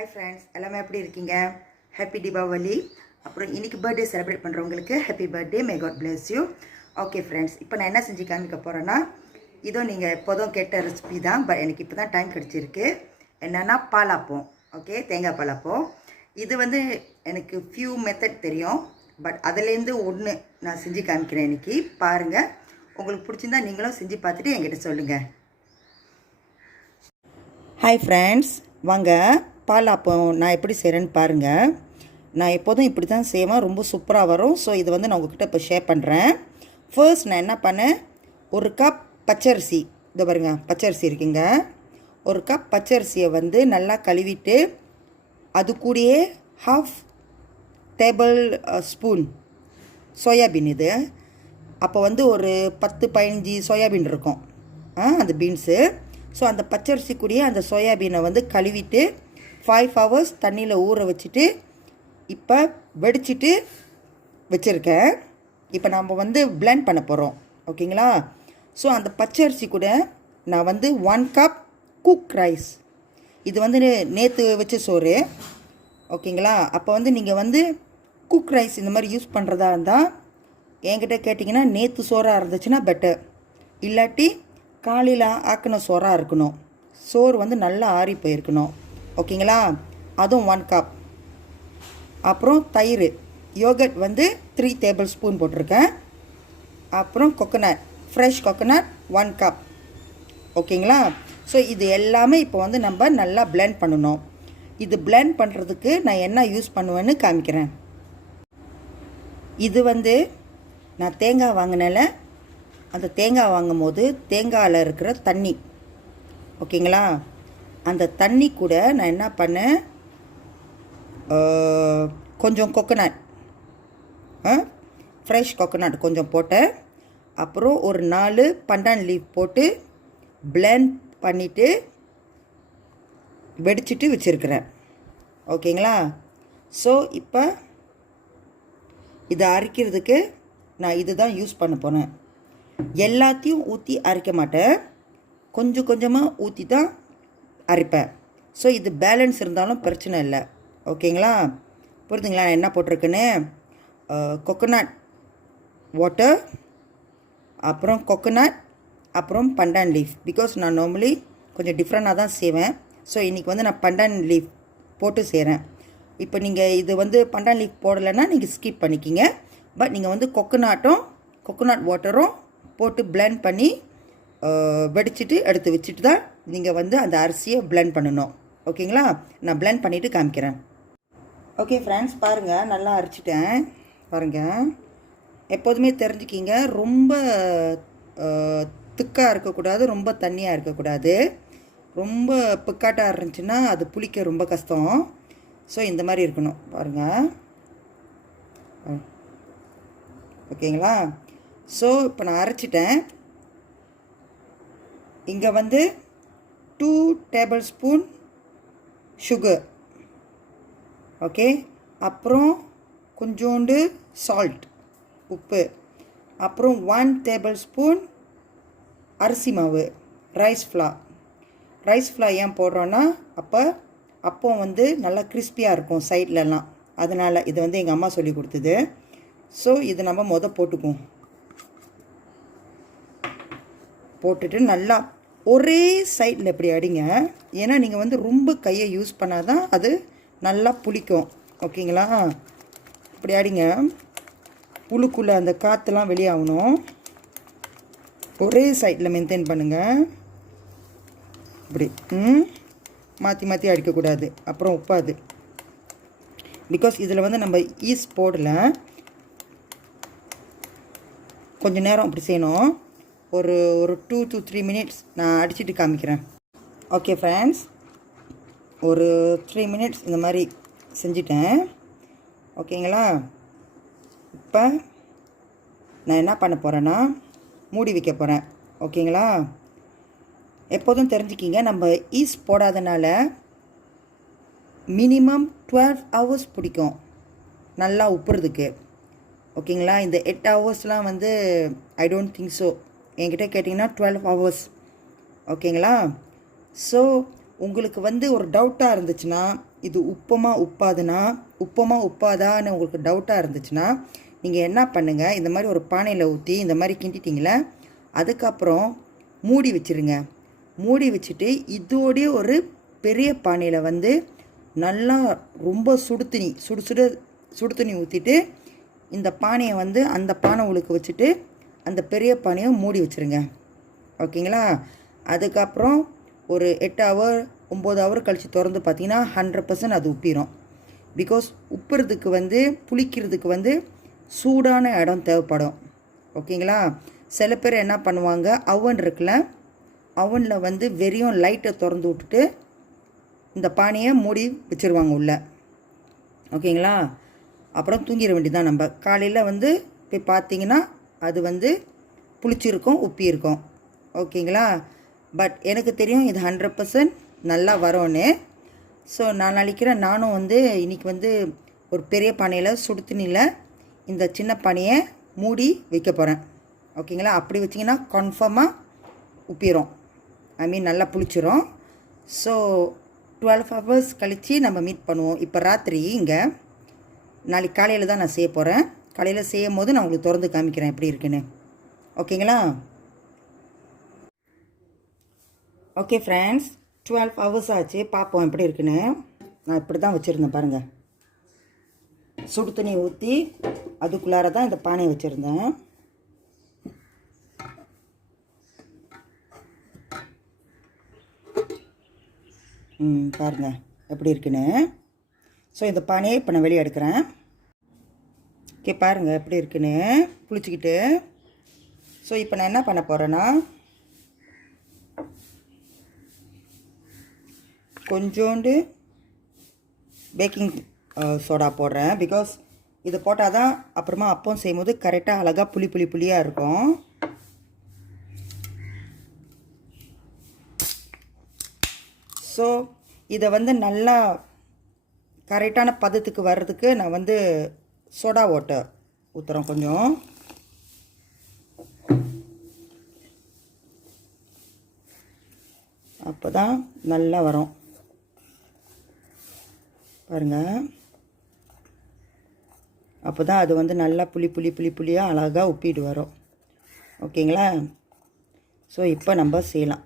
Hi friends, எல்லாமே எப்படி இருக்கீங்க? Happy Diwali. அப்புறம் இன்னைக்கு பர்த்டே செலிப்ரேட் பண்றவங்களுக்கு happy birthday, may God bless you. Okay friends, இப்போ நான் என்ன செஞ்சு காமிக்க போறேன்னா இதோ நீங்க எப்போதும் கேட்ட ரெசிபி தான், பட் எனக்கு இப்போ தான் டைம் கிடைச்சிருக்கு. என்னன்னா பால் அப்பம். ஓகே, தேங்காய் பால் அப்பம். இது வந்து எனக்கு few மெத்தட் தெரியும், பட் அதிலேருந்து ஒன்று நான் செஞ்சு காமிக்கிறேன் இன்னைக்கு. பாருங்க, உங்களுக்கு பிடிச்சிருந்தா நீங்களும் செஞ்சு பார்த்துட்டு என்கிட்ட சொல்லுங்க. ஹாய் ஃப்ரெண்ட்ஸ், வாங்க பால் அப்பம் நான் எப்படி செய்கிறேன்னு பாருங்கள். நான் எப்போதும் இப்படி தான் செய்வேன், ரொம்ப சூப்பராக வரும். ஸோ இது வந்து நான் உங்கள்கிட்ட இப்போ ஷேர் பண்ணுறேன். ஃபர்ஸ்ட் நான் என்ன பண்ணேன், ஒரு கப் பச்சரிசி, இதை பாருங்க பச்சரிசி இருக்குங்க. ஒரு கப் பச்சரிசியை வந்து நல்லா கழுவிட்டு அது கூடயே ½ டேபிள் ஸ்பூன் சோயாபீன். இது அப்போ வந்து ஒரு 10-15 சோயாபீன் இருக்கும் அந்த பீன்ஸு. ஸோ அந்த பச்சரிசி கூடயே அந்த சோயாபீனை வந்து கழுவிட்டு 5 hours தண்ணியில் ஊற வச்சுட்டு இப்போ வெடிச்சிட்டு வச்சுருக்கேன். இப்போ நம்ம வந்து பிளெண்ட் பண்ண போகிறோம், ஓகேங்களா. ஸோ அந்த பச்சரிசி கூட நான் வந்து 1 கப் குக் ரைஸ், இது வந்து நேற்று வச்ச சோறு, ஓகேங்களா. அப்போ வந்து நீங்கள் வந்து குக் ரைஸ் இந்த மாதிரி யூஸ் பண்ணுறதா இருந்தால் என்கிட்ட கேட்டிங்கன்னா நேற்று சோறாக இருந்துச்சுன்னா பெட்டர், இல்லாட்டி காலையில் ஆக்கின சோறாக இருக்கணும். சோறு வந்து நல்லா ஆறி போயிருக்கணும், ஓகேங்களா. அதுவும் 1 கப். அப்புறம் தயிர், யோகட் வந்து 3 டேபிள் ஸ்பூன் போட்டிருக்கேன். அப்புறம் கொக்கனட், ஃப்ரெஷ் கொக்கனட் 1 கப், ஓகேங்களா. ஸோ இது எல்லாமே இப்போ வந்து நம்ம நல்லா பிளெண்ட் பண்ணணும். இது பிளெண்ட் பண்ணுறதுக்கு நான் என்ன யூஸ் பண்ணுவேன்னு காமிக்கிறேன். இது வந்து நான் தேங்காய் வாங்கினேன்ல, அந்த தேங்காய் வாங்கும் போது தேங்காயில் இருக்கிற தண்ணி, ஓகேங்களா. அந்த தண்ணி கூட நான் என்ன பண்ணேன், கொஞ்சம் கொக்கனட், ஃப்ரெஷ் கொக்கனட் கொஞ்சம் போட்டேன். அப்புறம் ஒரு 4 பண்டான் லீஃப் போட்டு பிளெண்ட் பண்ணிவிட்டு வெடிச்சிட்டு வச்சுருக்கிறேன், ஓகேங்களா. ஸோ இப்போ இதை அரைக்கிறதுக்கு நான் இது தான் யூஸ் பண்ண போனேன். எல்லாத்தையும் ஊற்றி அரைக்க மாட்டேன், கொஞ்சம் கொஞ்சமாக ஊற்றி தான் அரைப்பேன். ஸோ இது பேலன்ஸ் இருந்தாலும் பிரச்சனை இல்லை, ஓகேங்களா. புரியுதுங்களா நான் என்ன போட்டிருக்கேன்னு. கொக்கனட் வாட்டர், அப்புறம் கொக்கனட், அப்புறம் பண்டான் லீஃப். பிகாஸ் நான் நார்மலி கொஞ்சம் டிஃப்ரெண்ட்டாக தான் செய்வேன். ஸோ இன்றைக்கி வந்து நான் பண்டான் லீஃப் போட்டு செய்கிறேன். இப்போ நீங்கள் இது வந்து பண்டான் லீஃப் போடலைன்னா நீங்கள் ஸ்கிப் பண்ணிக்கிங்க. பட் நீங்கள் வந்து கொக்கனட் வாட்டரும் போட்டு பிளெண்ட் பண்ணி வெடிச்சிட்டு எடுத்து வச்சுட்டு தான் நீங்கள் வந்து அந்த அரிசியை பிளெண்ட் பண்ணணும், ஓகேங்களா. நான் பிளெண்ட் பண்ணிவிட்டு காமிக்கிறேன். ஓகே ஃப்ரெண்ட்ஸ், பாருங்கள் நல்லா அரைச்சிட்டேன். பாருங்கள், எப்போதுமே தெரிஞ்சுக்கிங்க, ரொம்ப திக்காக இருக்கக்கூடாது, ரொம்ப தண்ணியாக இருக்கக்கூடாது. ரொம்ப பிக்காட்டாக இருந்துச்சுன்னா அது புளிக்க ரொம்ப கஷ்டம். ஸோ இந்த மாதிரி இருக்கணும், பாருங்கள், ஓகேங்களா. ஸோ இப்போ நான் அரைச்சிட்டேன். இங்கே வந்து 2 டேபிள் ஸ்பூன் சுகர், ஓகே. அப்புறம் கொஞ்சோண்டு சால்ட், உப்பு. அப்புறம் 1 டேபிள் ஸ்பூன் அரிசி மாவு, ரைஸ் ஃப்ளா ஏன் போடுறோன்னா அப்போ வந்து நல்லா கிறிஸ்பியாக இருக்கும் சைட்லலாம், அதனால் இது வந்து எங்கள் அம்மா சொல்லி கொடுத்தது. ஸோ இது நம்ம போட்டுக்குவோம். போட்டுட்டு நல்லா ஒரே சைடில் இப்படி அடிங்க. ஏன்னா நீங்கள் வந்து ரொம்ப கையை யூஸ் பண்ணால் தான் அது நல்லா புளிக்கும், ஓகேங்களா. இப்படி அடிங்க, புழுக்குள்ளே அந்த காற்றுலாம் வெளியாகணும். ஒரே சைடில் மெயின்டைன் பண்ணுங்கள். இப்படி மாற்றி மாற்றி அடிக்கக்கூடாது, அப்புறம் உப்பாது. பிகாஸ் இதில் வந்து நம்ம ஈஸ்ட் போடலை. கொஞ்சம் நேரம் அப்படி செய்யணும், ஒரு 2 to 3 minutes நான் அடிச்சுட்டு காமிக்கிறேன். ஓகே ஃப்ரெண்ட்ஸ், ஒரு 3 minutes இந்த மாதிரி செஞ்சிட்டேன், ஓகேங்களா. இப்போ நான் என்ன பண்ண போகிறேன்னா மூடி வைக்க போகிறேன், ஓகேங்களா. எப்போதும் தெரிஞ்சுக்கிங்க, நம்ம ஈஸ்ட் போடாதனால மினிமம் 12 hours பிடிக்கும் நல்லா உப்புறதுக்கு, ஓகேங்களா. இந்த 8 hours வந்து ஐ டோன்ட் திங்க் ஸோ. என்கிட்ட கேட்டிங்கன்னா 12 hours, ஓகேங்களா. ஸோ உங்களுக்கு வந்து ஒரு டவுட்டாக இருந்துச்சுன்னா இது உப்பமா உப்பாதான்னு உங்களுக்கு டவுட்டாக இருந்துச்சுன்னா நீங்கள் என்ன பண்ணுங்கள், இந்த மாதிரி ஒரு பானையில் ஊற்றி இந்த மாதிரி கிண்டிட்டிங்களே, அதுக்கப்புறம் மூடி வச்சுருங்க. மூடி வச்சுட்டு இதோடைய ஒரு பெரிய பானையில் வந்து நல்லா ரொம்ப சுடு தண்ணி ஊற்றிட்டு இந்த பானையை வந்து அந்த பானை உழுக்க வச்சுட்டு அந்த பெரிய பானையை மூடி வச்சுருங்க. ஓகேங்களா? அதுக்கப்புறம் ஒரு 8 ஹவர் 9 ஹவர் கழித்து திறந்து பார்த்தீங்கன்னா 100% அது உப்பிடும். பிகாஸ் உப்புறதுக்கு வந்து புளிக்கிறதுக்கு வந்து சூடான இடம் தேவைப்படும். ஓகேங்களா? சில பேர் என்ன பண்ணுவாங்க, அவன் இருக்குல்ல, அவனில் வந்து வெறியும் லைட்டை திறந்து விட்டுட்டு இந்த பானையை மூடி வச்சுருவாங்க உள்ள. ஓகேங்களா? அப்புறம் தூங்கிட வேண்டியதான். நம்ம காலையில் வந்து போய் பார்த்தீங்கன்னா அது வந்து புளிச்சிருக்கும், உப்பி இருக்கும். ஓகேங்களா? பட் எனக்கு தெரியும் இது 100% நல்லா வரும்னு. ஸோ நான் நினைக்கிறேன், நானும் வந்து இன்றைக்கி வந்து ஒரு பெரிய பானையில் சுடு தண்ணியில் இந்த சின்ன பானையை மூடி வைக்க போகிறேன். ஓகேங்களா? அப்படி வச்சிங்கன்னா கன்ஃபார்மாக உப்பிடும், நல்லா புளிச்சிரும். ஸோ 12 ஹவர்ஸ் கழித்து நம்ம மீட் பண்ணுவோம். இப்போ ராத்திரி இங்கே, நாளைக்கு காலையில் தான் நான் செய்ய போகிறேன். காலையில் செய்யும் போது நான் உங்களுக்கு திறந்து காமிக்கிறேன் எப்படி இருக்குன்னு. ஓகேங்களா? ஓகே ஃப்ரெண்ட்ஸ், 12 ஹவர்ஸ் ஆச்சு. பார்ப்போம் எப்படி இருக்குன்னு. நான் இப்படி தான் வச்சுருந்தேன் பாருங்கள். சுடு தண்ணி ஊற்றி அதுக்குள்ளார தான் இந்த பானையை வச்சுருந்தேன். பாருங்கள் எப்படி இருக்குன்னு. ஸோ இந்த பானையை இப்போ நான் வெளியே எடுக்கிறேன். ஓகே, பாருங்கள் எப்படி இருக்குன்னு புளிச்சிக்கிட்டு. ஸோ இப்போ நான் என்ன பண்ண போகிறேன்னா, கொஞ்சோண்டு பேக்கிங் சோடா போடுறேன். பிகாஸ் இது போட்டால் தான் அப்புறமா அப்பம் செய்யும்போது கரெக்டாக அழகாக புளியாக இருக்கும். ஸோ இதை வந்து நல்லா கரெக்டான பதத்துக்கு வர்றதுக்கு நான் வந்து சோடா வாட்டர் ஊற்றுறோம் கொஞ்சம். அப்போ தான் நல்லா வரும் பாருங்கள். அப்போ தான் அது வந்து நல்லா புளியாக அழகாக உப்பிட்டு வரும். ஓகேங்களா? ஸோ இப்போ நம்ம செய்யலாம்.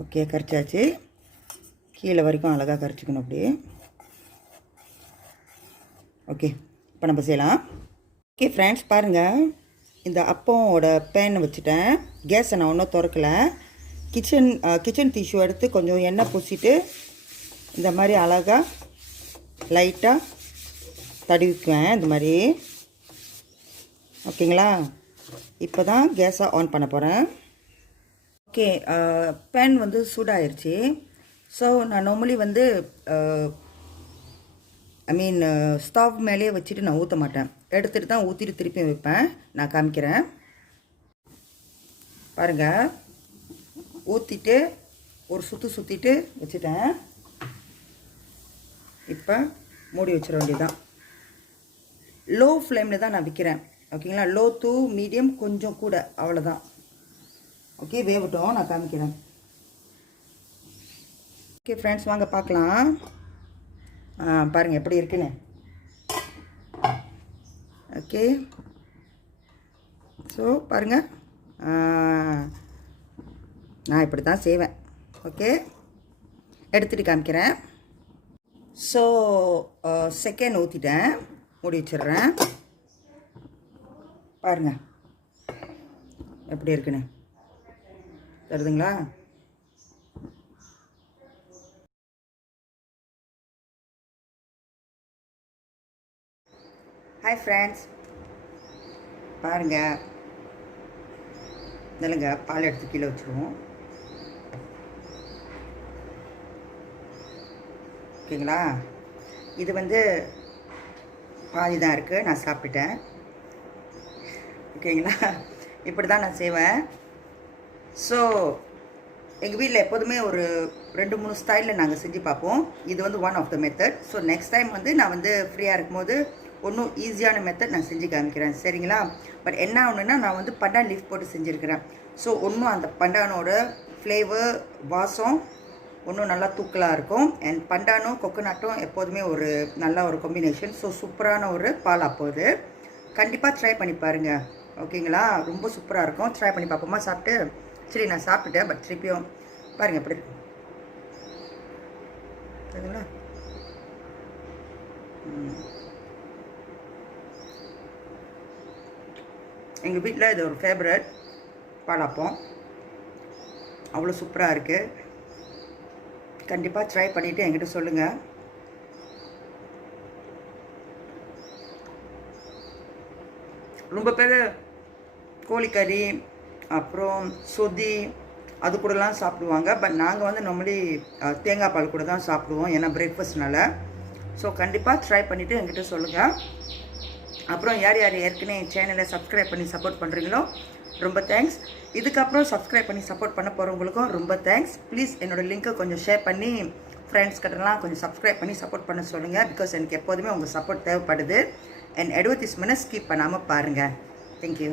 ஓகே, கரைச்சாச்சு. கீழே வரைக்கும் அழகாக கரைச்சிக்கணும் அப்படி. ஓகே, இப்போ நம்ம செய்யலாம். ஓகே ஃப்ரெண்ட்ஸ், பாருங்கள், இந்த அப்போட பேன் வச்சுட்டேன். கேஸை நான் ஒன்றும் திறக்கலை. கிச்சன் டிஷ்யூ எடுத்து கொஞ்சம் எண்ணெய் பூசிட்டு இந்த மாதிரி அழகாக லைட்டாக தடவிக்குவேன் இந்த மாதிரி. ஓகேங்களா? இப்போ தான் கேஸை ஆன் பண்ண போகிறேன். ஓகே, பேன் வந்து சூடாயிருச்சு. ஸோ நான் நார்மலி வந்து ஸ்டவ் மேலேயே வச்சுட்டு நான் ஊற்ற மாட்டேன். எடுத்துகிட்டு தான் ஊற்றிட்டு திருப்பி வைப்பேன். நான் காமிக்கிறேன் பாருங்கள். ஊற்றிட்டு ஒரு சுற்றிட்டு வச்சுட்டேன். இப்போ மூடி வச்சிட வேண்டியதுதான். லோ ஃப்ளேமில் தான் நான் வைக்கிறேன். ஓகேங்களா? லோ டு மீடியம் கொஞ்சம் கூட, அவ்வளோதான். ஓகே, வேகட்டும், நான் காமிக்கிறேன். ஓகே ஃப்ரெண்ட்ஸ், வாங்க பார்க்கலாம். பாருங்கள் எப்படி இருக்குன்னு. ஓகே, ஸோ பாருங்கள், நான் இப்படி தான் செய்வேன். ஓகே, எடுத்துகிட்டு காமிக்கிறேன். ஸோ செகண்ட் ஊற்றிட்டேன், மூடி வச்சிடுறேன். பாருங்கள் எப்படி இருக்குன்னு தெரியுதுங்களா? ஹாய் ஃப்ரெண்ட்ஸ், பாருங்கள். இல்லைங்க, பால் எடுத்து கீழே வச்சுருவோம். ஓகேங்களா? இது வந்து பாதி தான் இருக்குது, நான் சாப்பிட்டேன். ஓகேங்களா? இப்படி தான் நான் செய்வேன். ஸோ எங்கள் வீட்டில் எப்போதுமே ஒரு 2-3 ஸ்டைலில் நாங்கள் செஞ்சு பார்ப்போம். இது வந்து one of the method. So next time வந்து நான் வந்து ஃப்ரீயாக இருக்கும்போது ஒன்றும் ஈஸியான மெத்தட் நான் செஞ்சு காமிக்கிறேன். சரிங்களா? பட் என்ன ஒன்றுன்னா, நான் வந்து பண்டான் லீஃப் போட்டு செஞ்சுருக்கிறேன். ஸோ ஒன்றும் அந்த பண்டானோட ஃப்ளேவர் வாசம் இன்னும் நல்லா தூக்கலாக இருக்கும். அண்ட் பண்டானும் கொக்கனட்டும் எப்போதுமே ஒரு நல்ல ஒரு காம்பினேஷன். ஸோ சூப்பரான ஒரு பால் அப்பம் இது. கண்டிப்பாக ட்ரை பண்ணி பாருங்கள். ஓகேங்களா? ரொம்ப சூப்பராக இருக்கும். ட்ரை பண்ணி பார்ப்போமா சாப்பிட்டு? சரி, நான் சாப்பிட்டுட்டேன். பட் திருப்பியும் பாருங்கள் எப்படி இருக்கு சரிங்களா? எங்கள் வீட்டில் இது ஒரு ஃபேவரட் பாலாப்பம். அவ்வளோ சூப்பராக இருக்குது. கண்டிப்பாக ட்ரை பண்ணிவிட்டு என்கிட்ட சொல்லுங்கள். ரொம்ப பேர் கோழிக்கறி அப்புறம் சொதி அது கூடலாம் சாப்பிடுவாங்க. பட் நாங்கள் வந்து நார்மலி தேங்காய் பால் கூட தான் சாப்பிடுவோம், ஏன்னா பிரேக்ஃபாஸ்ட்னால. ஸோ கண்டிப்பாக ட்ரை பண்ணிவிட்டு என்கிட்ட சொல்லுங்கள். அப்புறம் யார் யார் ஏற்கனவே என் சேனலை சப்ஸ்கிரைப் பண்ணி சப்போர்ட் பண்ணுறீங்களோ ரொம்ப தேங்க்ஸ். இதுக்கப்புறம் சப்ஸ்கிரைப் பண்ணி சப்போர்ட் பண்ண போகிறவங்களுக்கும் ரொம்ப தேங்க்ஸ். ப்ளீஸ் என்னோடய லிங்க்கை கொஞ்சம் ஷேர் பண்ணி ஃப்ரெண்ட்ஸ் கிட்டலாம் கொஞ்சம் சப்ஸ்கிரைப் பண்ணி சப்போர்ட் பண்ண சொல்லுங்கள். பிகாஸ் எனக்கு எப்போதுமே உங்கள் சப்போர்ட் தேவைப்படுது. அண்ட் அட்வர்டைஸ்மெண்ட்டை ஸ்கிப் பண்ணாமல் பாருங்கள். தேங்க்யூ.